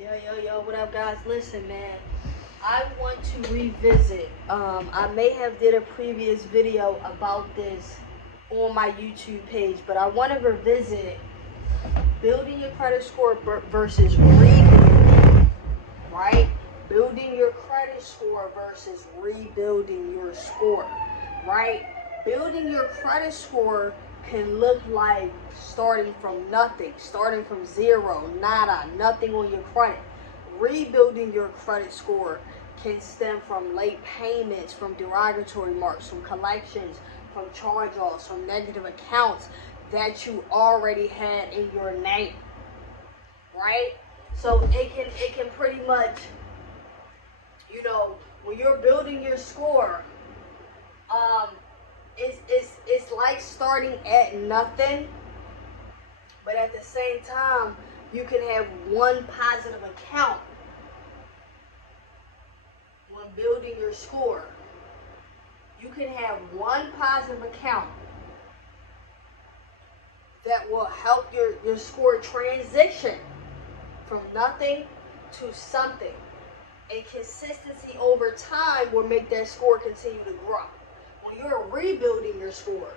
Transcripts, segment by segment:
Yo, what up, guys? Listen, man, I want to revisit. I may have did a previous video about this on my YouTube page, but I want to revisit building your credit score versus rebuilding, right? Building your credit score versus rebuilding your score, right? Building your credit score can look like starting from nothing, starting from zero, nada, nothing on your credit. Rebuilding your credit score can stem from late payments, from derogatory marks, from collections, from charge-offs, from negative accounts that you already had in your name, right? So it can pretty much, when you're building your score, it's like starting at nothing, but at the same time, you can have one positive account when building your score. You can have one positive account that will help your score transition from nothing to something. And consistency over time will make that score continue to grow. When you're rebuilding your score,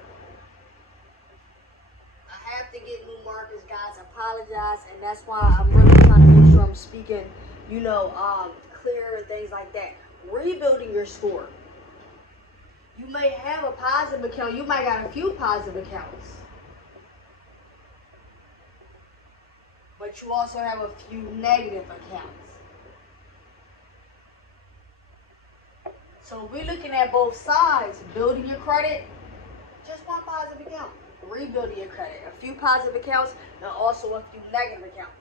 I have to get new markers, guys. I apologize, and that's why I'm really trying to make sure I'm speaking, clear and things like that. Rebuilding your score. You may have a positive account. You might got a few positive accounts, but you also have a few negative accounts. So we're looking at both sides. Building your credit, just one positive account. Rebuilding your credit, a few positive accounts and also a few negative accounts.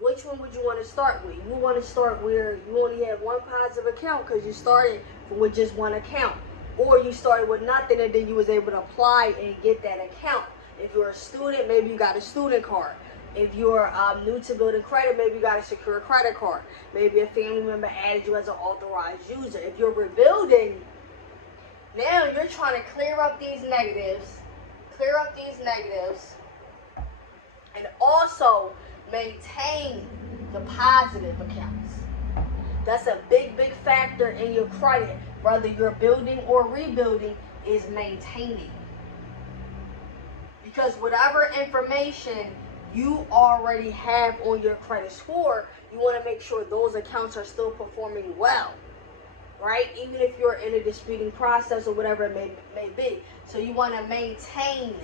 Which one would you want to start with? You want to start where you only have one positive account because you started with just one account. Or you started with nothing and then you was able to apply and get that account. If you're a student, maybe you got a student card. If you're new to building credit, maybe you got a secure credit card. Maybe a family member added you as an authorized user. If you're rebuilding, now you're trying to clear up these negatives, and also maintain the positive accounts. That's a big factor in your credit, whether you're building or rebuilding, is maintaining. Because whatever information you already have on your credit score, you want to make sure those accounts are still performing well, right? Even if you're in a disputing process or whatever it may be. So you want to maintain,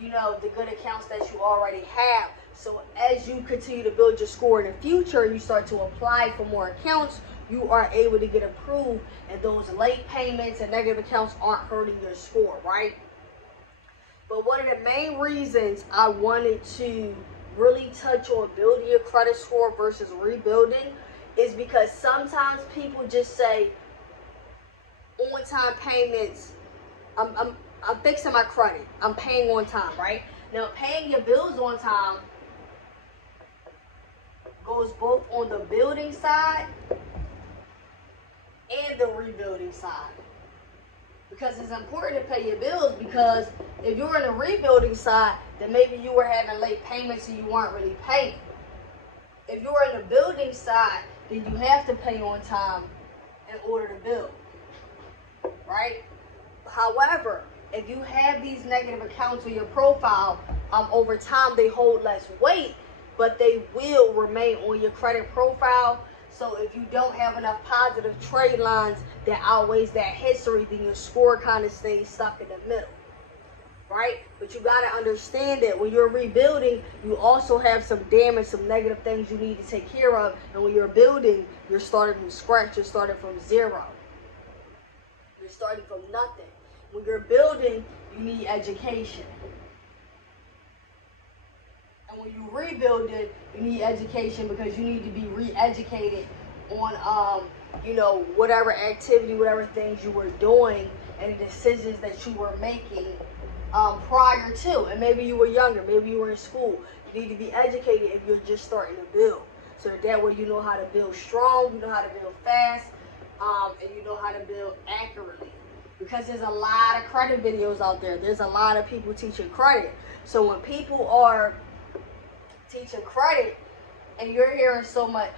the good accounts that you already have. So as you continue to build your score in the future, you start to apply for more accounts, you are able to get approved, and those late payments and negative accounts aren't hurting your score, right? But one of the main reasons I wanted to really touch on building your credit score versus rebuilding is because sometimes people just say, on-time payments, I'm fixing my credit, I'm paying on time, right? Now, paying your bills on time goes both on the building side and the rebuilding side. Because it's important to pay your bills, because if you're in the rebuilding side, then maybe you were having late payments and you weren't really paying. If you're in the building side, then you have to pay on time in order to build, right? However, if you have these negative accounts on your profile, over time they hold less weight, but they will remain on your credit profile. So if you don't have enough positive trade lines that outweighs that history, then your score kind of stays stuck in the middle, right? But you got to understand that when you're rebuilding, you also have some damage, some negative things you need to take care of. And when you're building, you're starting from scratch. You're starting from zero. You're starting from nothing. When you're building, you need education. And when you rebuild it, you need education because you need to be re-educated on, whatever activity, whatever things you were doing and the decisions that you were making prior to. And maybe you were younger, maybe you were in school. You need to be educated if you're just starting to build. So that way you know how to build strong, you know how to build fast, and you know how to build accurately. Because there's a lot of credit videos out there. There's a lot of people teaching credit. So when people are teaching credit and you're hearing so much